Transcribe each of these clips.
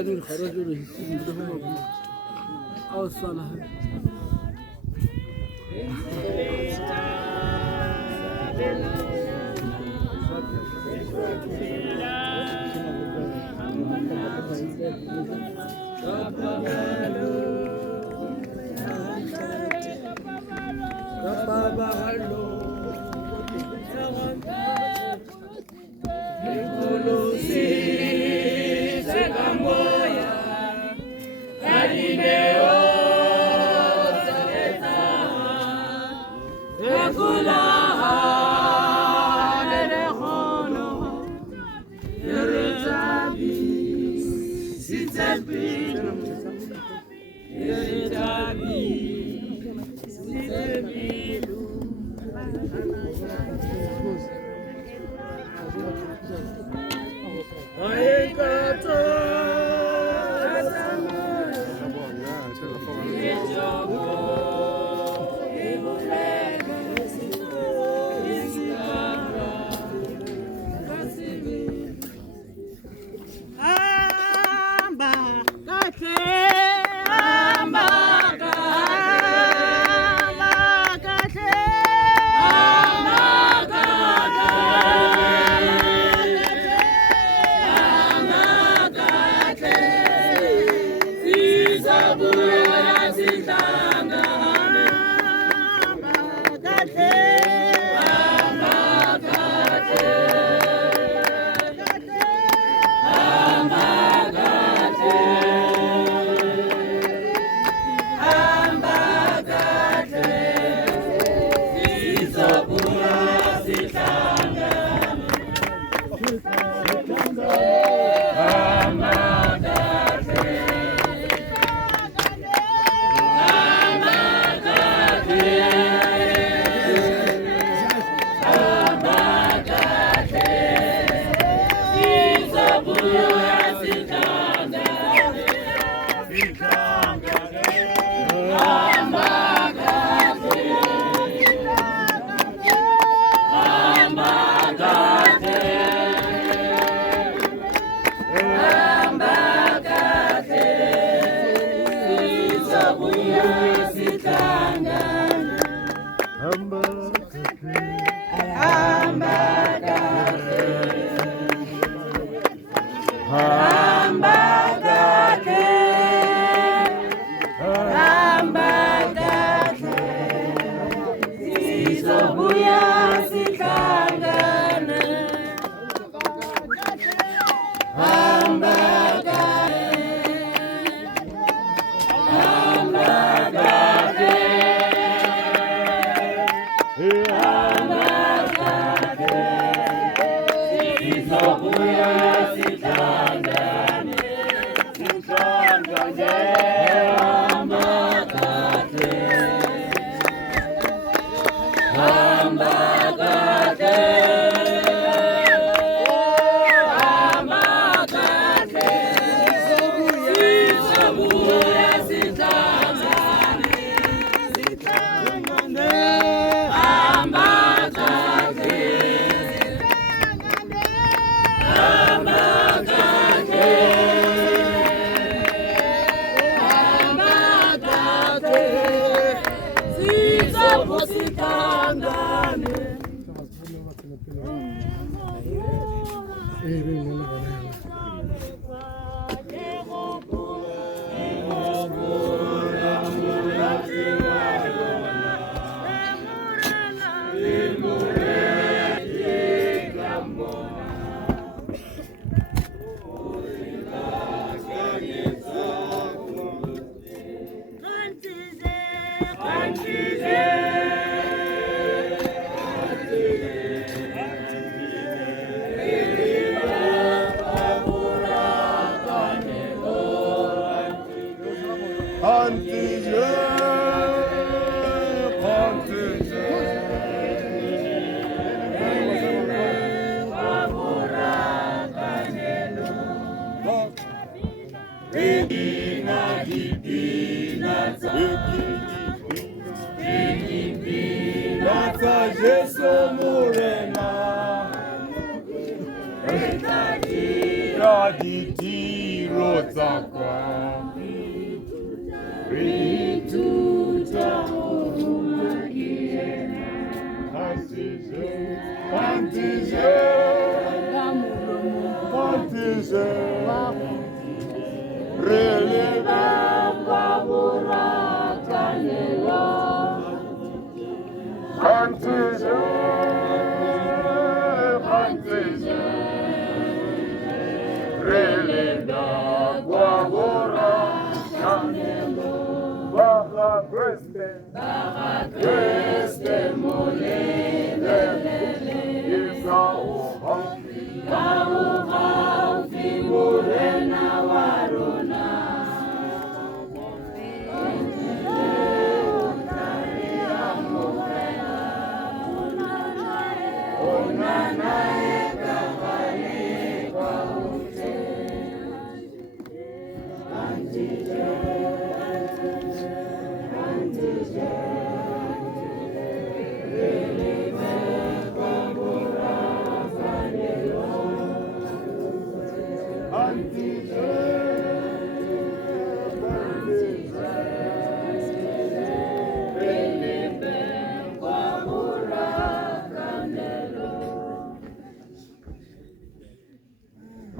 قانون خرج له يسمى أو الصلاة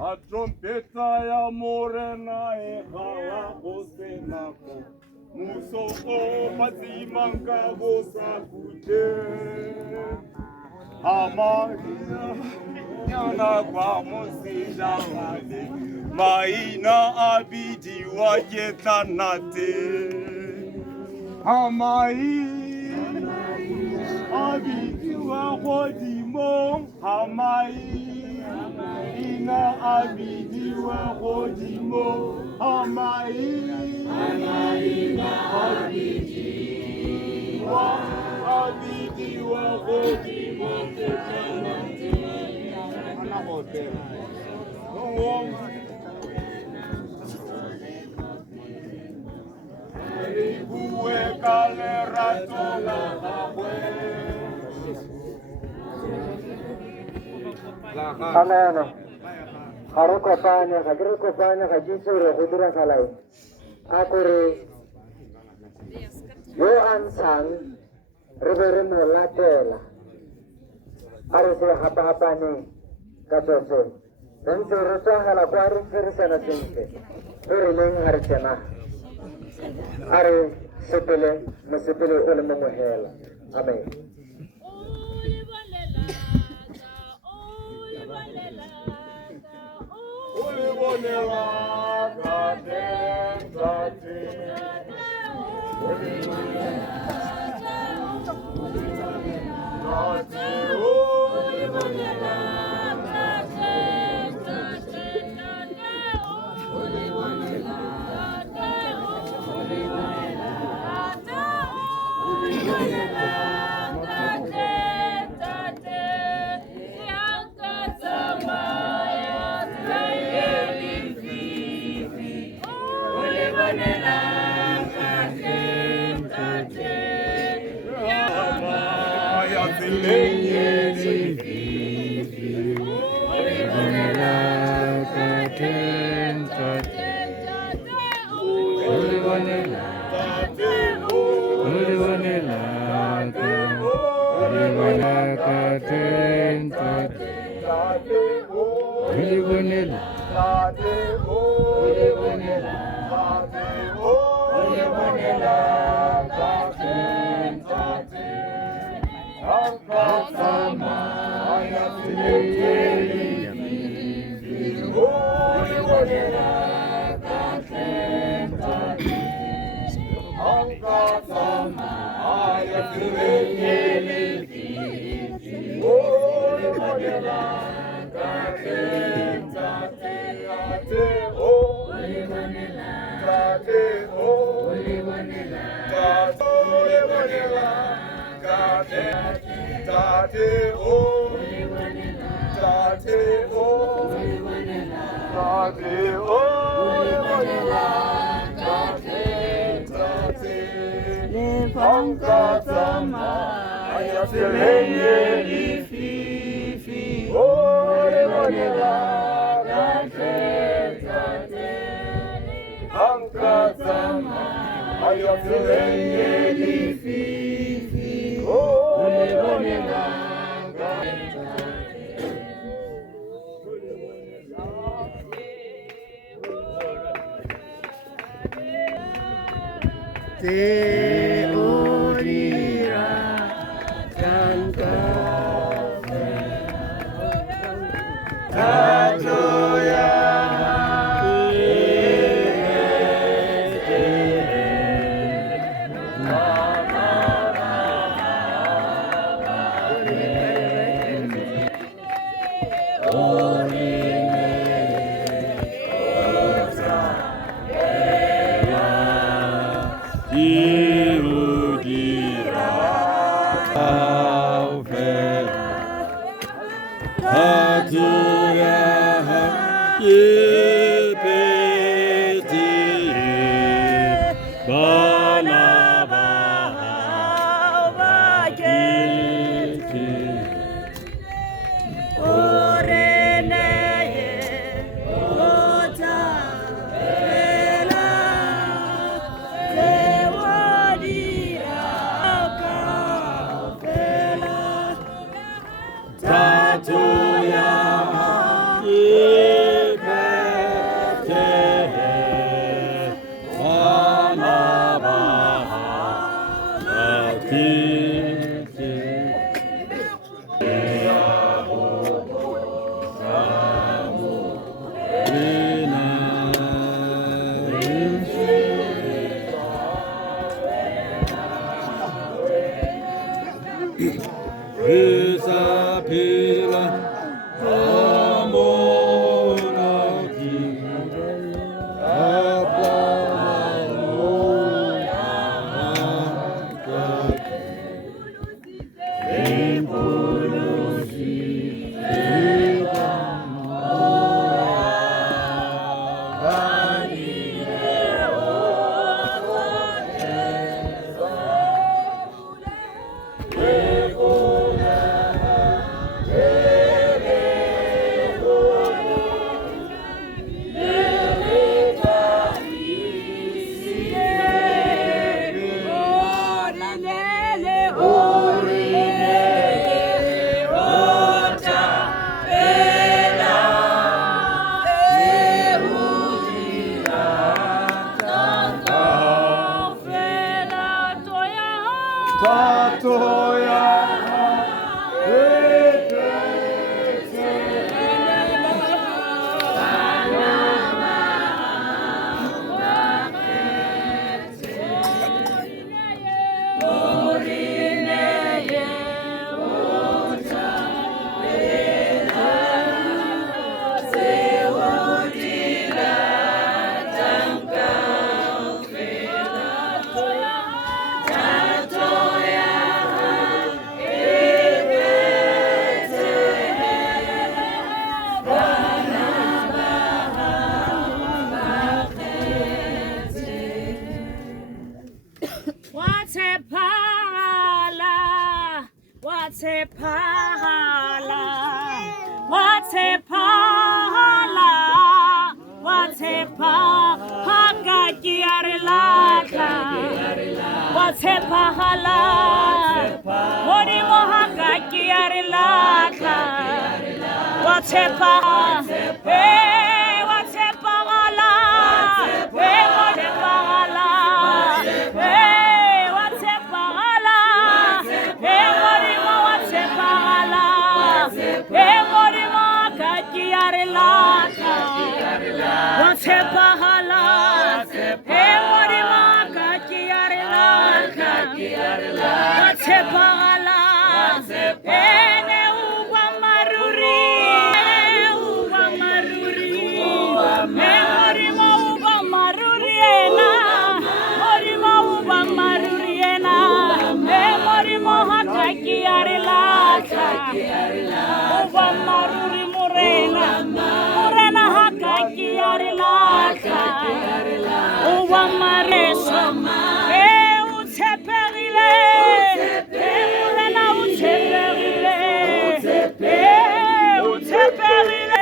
A trompeta ya morena e kala kosenako musoko patimanga bosakute Amaria nyana kwa musida wale maina abidi wajetanate Amai abidi wakodimo Amai Ina abidi wakodimo Amai abidi wakodimo Ribuwe kalera tola Amen. Haroko panya, kagiriko panya, kajisure, kudura kalai. Akure, yo ansang, riberimu la tela. Arise hapa ni, kasose. Tense rosa hala kwari kirisana tense. Uri neng harisana. Are sepele, mesepele ulemu muhela. Amen. te o dira tanka Tatoya Uteperile,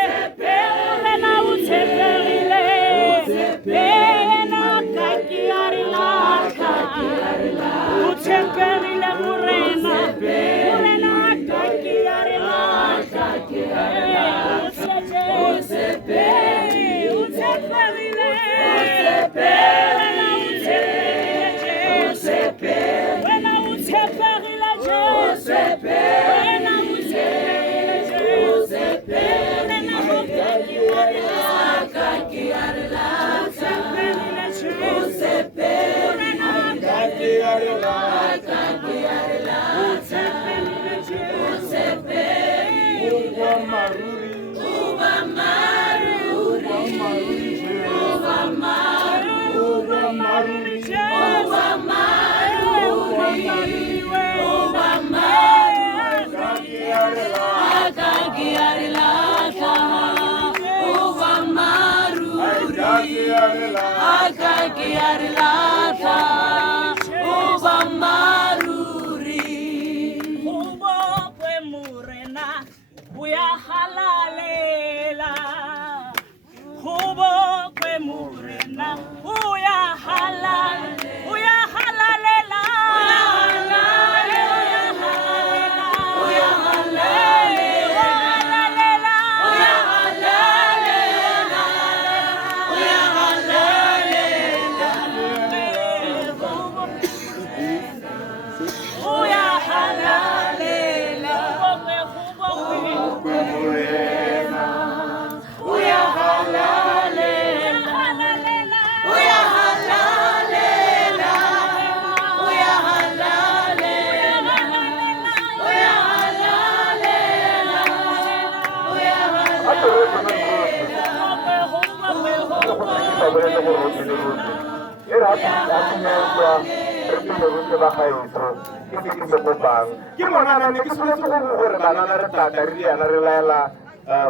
Ke monana ne ke soletse go gore banana re tata re yana re laela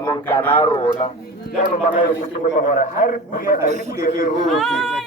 monkana a rona jaanong ba gae ke kopa gore ga re bulega re bulege rotlhe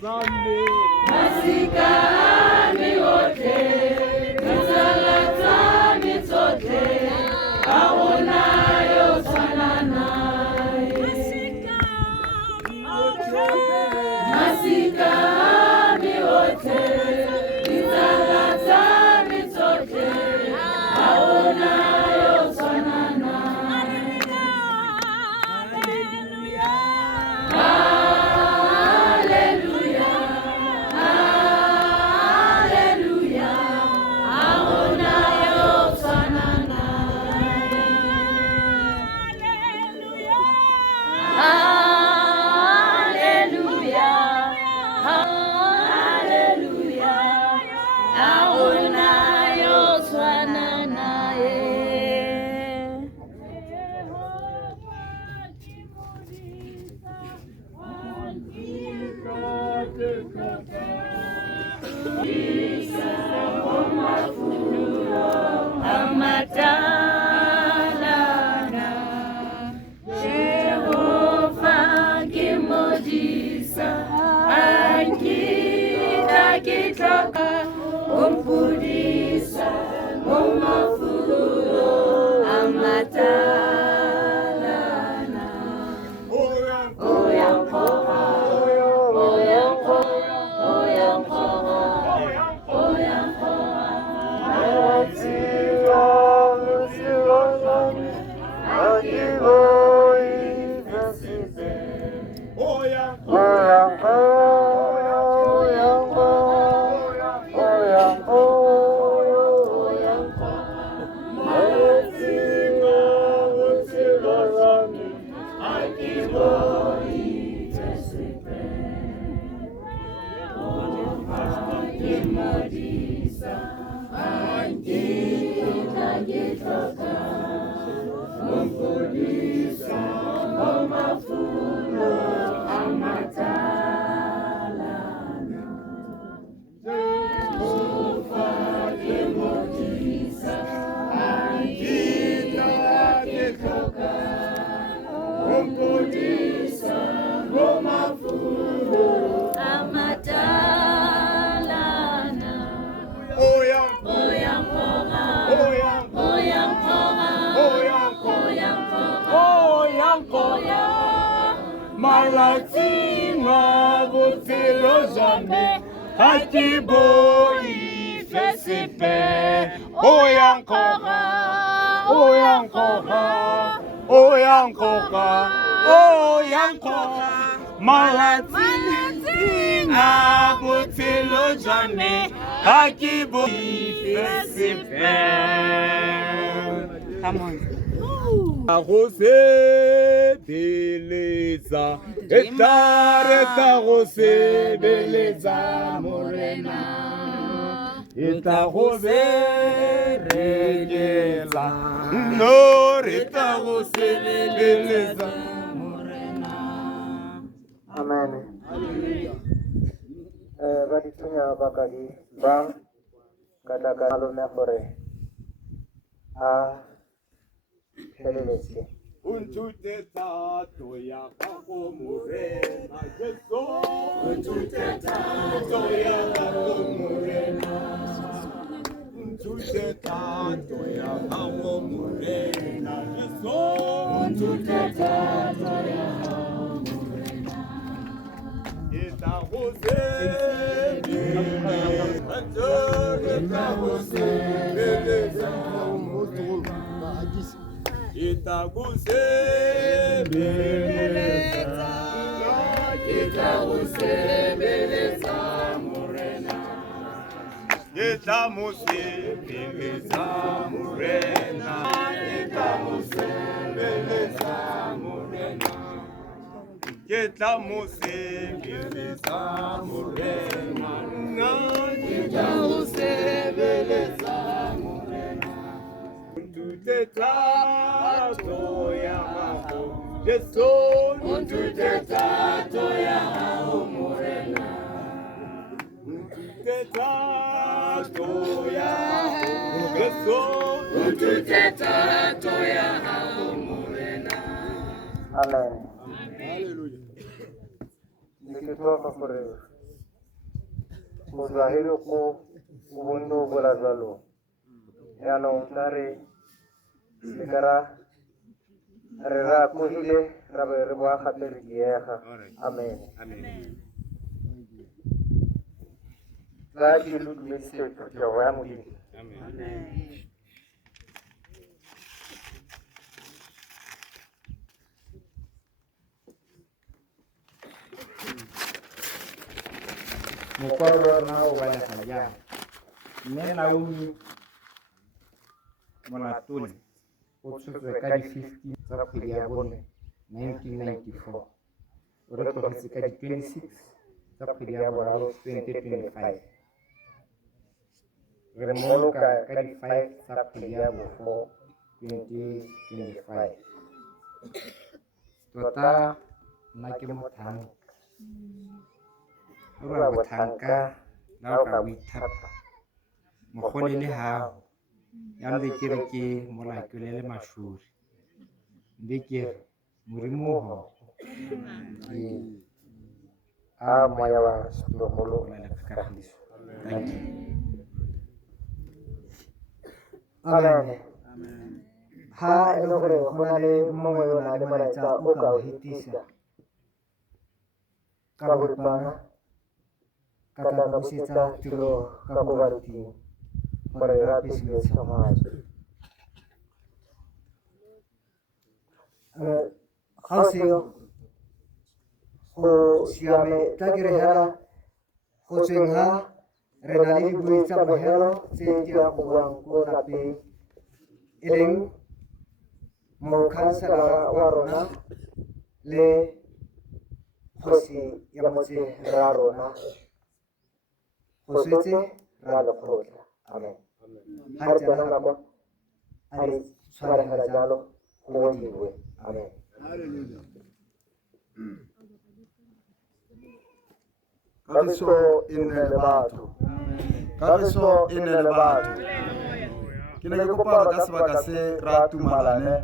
Sunday. Malatina botelo jamais Hakiboi fesipe Oyankora Oyankora Oyankora Oyankora Malatina botelo jamais Hakiboi fesipe. Come on. José beleza, eta José beleza morena, eta José regela, no eta José beleza morena. Amen. Badi tunya bakagi bang katakan alumni kore. Helelesi. Untuteta toya kako morena, Yeso. Untuteta toya kako morena. Untuteta toya kako morena, Yeso. Untuteta toya kako morena. Eta José beleza, eta José beleza morena. Eta José beleza, eta José beleza morena, eta José beleza morena, eta José beleza morena, eta José beleza morena, eta José beleza morena. Untuteta toya hao, Yeso. Untuteta toya hao morena. Untuteta toya hao, Yeso. Untuteta toya hao morena. Amen. Hallelujah. Nikitoka kore kuzahiri ku ubundu bulazalo yano mtari nikara rera kuhile rabe reba khatiri yeha. Amen. God you look me straight to your family. Amen. Mukoro na ubaya kaya. Nena umi monatuni. Otsu zekadi 50 za Piliabone 1994. Oroto zekadi 26 za Piliabone 2025. Remoluka kadi 5 za Piliabone 2025. Tota nakimotang. Ura watangka nauka witapa mokhonele hao yande kireki molakulele mashuri ndikere murimo ho Maya wa stokolo. thank you. Amen. Ha enokore honale mongoyo na de maraita oka hitisa. Kaguripana kata kabisita tiro kakubaruti para rapis samaj. Gauseng go siame tla ke re hela go tsweng ha re na le dibui tsa bogelo tse di ya go buang ko lapeng e leng mokhanselara wa rona le kgosi ya motse ra rona go swetse ra lekgotla amen ha re tsena nako a re tshwaragela jalo go ngodiwe amen. Kagiso e nne le batho. Kagiso e nne le batho. Ke ne ke kopa ka sebaka se ra tumalane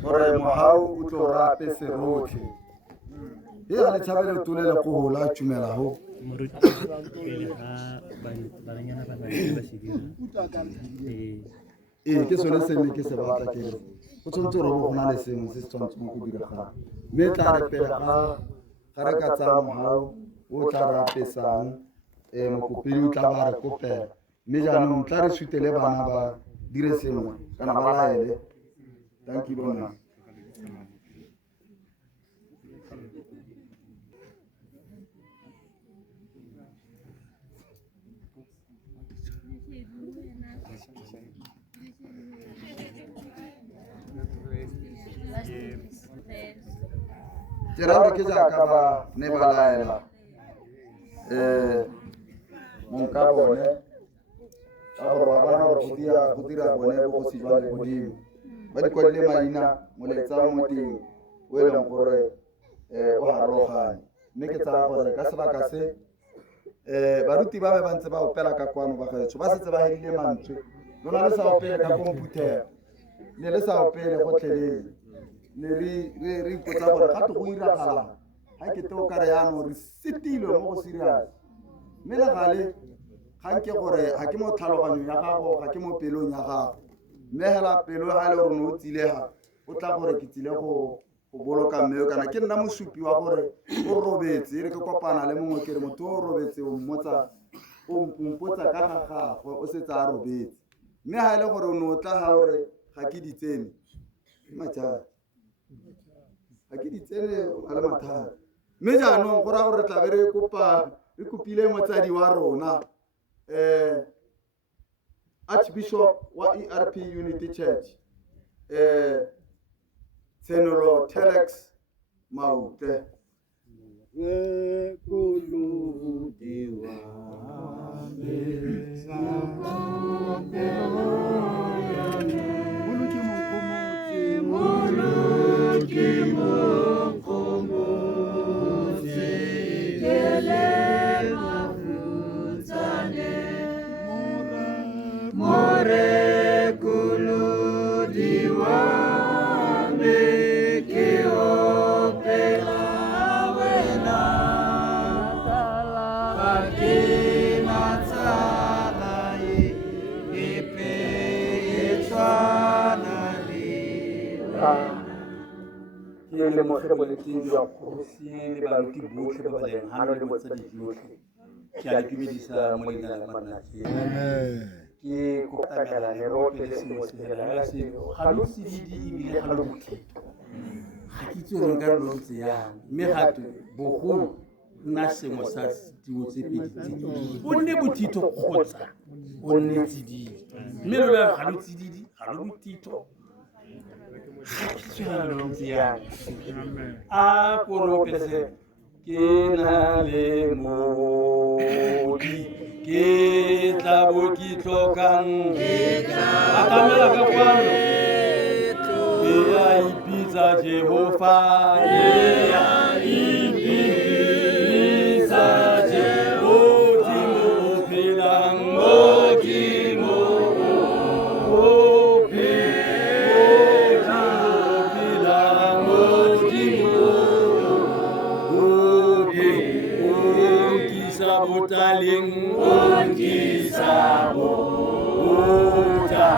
gore mohau o tlo rape serotlhe. E ga le thabele tole le go hola tumela ho. Ke sone se ne ke se batla ke re go tshwanetse re go na le sengwe se se tshwanetseng go diragala mme tla re pele ga re ka tsaya mohau o tla re apesang mokopedi o tla ba re kopela mme jaanong tla re sutele bana ba dire sengwe kana ba laele. Thank you very much. Ke rata ke jaaka ba ne ba laela monka bone ka gore ba bona gore go dira bone bogosi jwa legodimo ba di kwadile maina moletsa mo teng o e leng gore o harologane mme ke tsaya gore ka sebaka se baruti ba be ba ntse ba opela ka kwano ba gaetsho ba setse ba hedile mantswe lona le sa opele ka komputere ne le sa opele gotlhelele ne re ipotsa gore gato go iragalang ga ke teo kare yanong re setilwe mo go serius mme le gale ga nke gore ga ke mo tlhaloganyong ya gago ga ke mo pelong ya gago mme hela pelo ga le gore ne o tsilega o tla gore ke tsile go boloka mmeo kana ke nna mosupi wa gore o robetse e re ke kopana le mongwe ke re motho o robetse o mpotsa ka ga gagwe o setse a robetse mme ga e le gore o ne o tla ga gore ga ke di tsene majaa ga ke di tsene a le mathata mme jaanong go raya gore re tlabe re kopile motsadi wa rona Archbishop wa ERP Unity Church Tsenolo Telex Maute le motlhe boletseng jwa kgosi le baruti botlhe ba ba leng gano le motsadi jotlhe ke a itumedisa mo leina la mannake ke kotamela lerope le sengwe se fela se ga lo sedidi ebile ga lo bothito ga ke itse gore nka lo ntse yang mme gape bogolo nna sengwe sa ditiro tse pedi tsididi o nne bothito kgotsa o nne tsididi mme lona ga lo tsididi ga lo bothito a koropese ke na le modi ke tla bo ke tlhokang atamela ka kwano ke ya ipitsa Jehova ke ya ipitsa Jehova mo phelang modimo Taling kisabo uta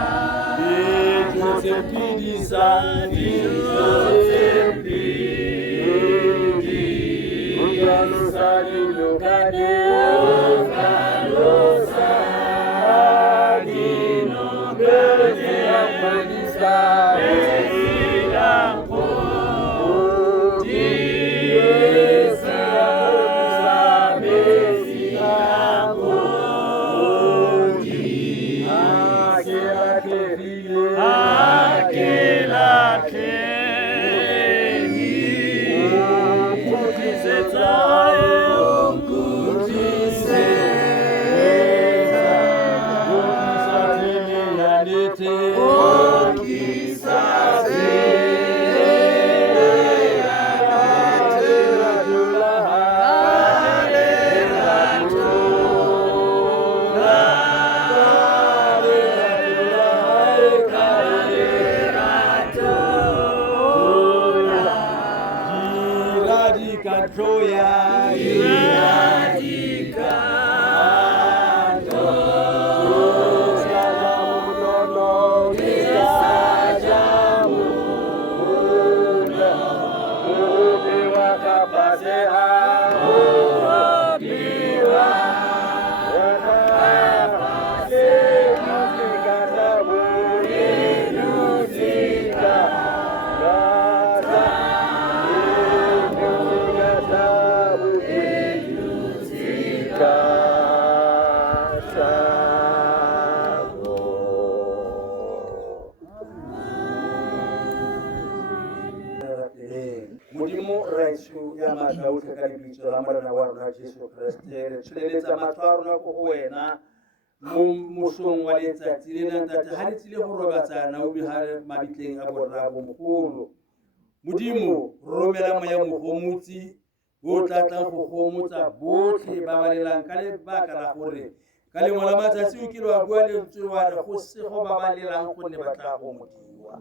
Joseph Pidisani Joseph Pidi Ugalusani Lukade Ugalusani no Bede Aponisa Bede Aponisa modimo raiso ya matla otlhe ka lebitso la morena wa rona Jesu Kriste re tshireletsa matlho a rona ko go wena mo mosong wa letsatsi lena ntate ha le tsile go robatsana o bihare mabitleng a borra bo mogolo modimo romela moya mogomotsi o tla tlang go gomotsa botlhe ba balelang ka lebaka la gore ka lengwe la matsatsi o kile wa bua lentswe wa re go sego ba balelang gonne ba tla gomodiwa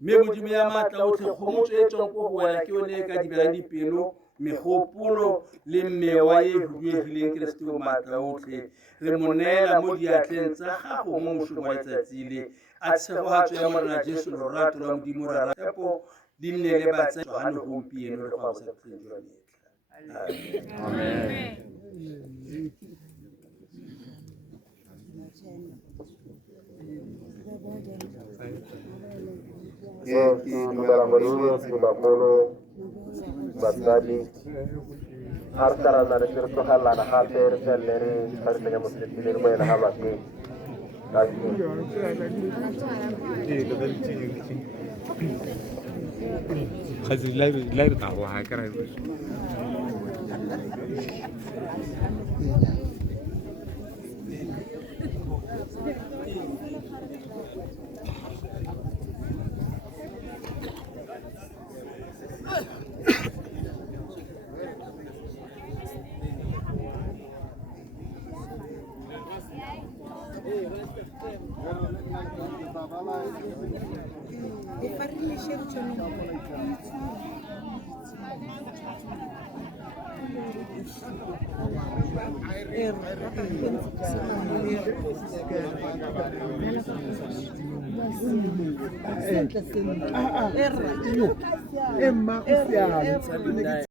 mme modimo ya matla otlhe kgomotso e tswang ko go wena ke yone e ka dibelang dipelo megopolo le mmewa e huduegileng Keresete o matla otlhe re mo neela mo diatleng tsa gago mo mosong wa letsatsi le a tshegogatso ya morena Jesu lorato la modimo ra rapo di nne le batsagane gompieno le go amogela botshelo jwa metlha. Amen. Ke dumela gore o etse bagolo batsadi ga re karana re se re tlogelana gape re felele re tshwaretsanya moseletile re mo ena ga bateng live ka go ha kara Emma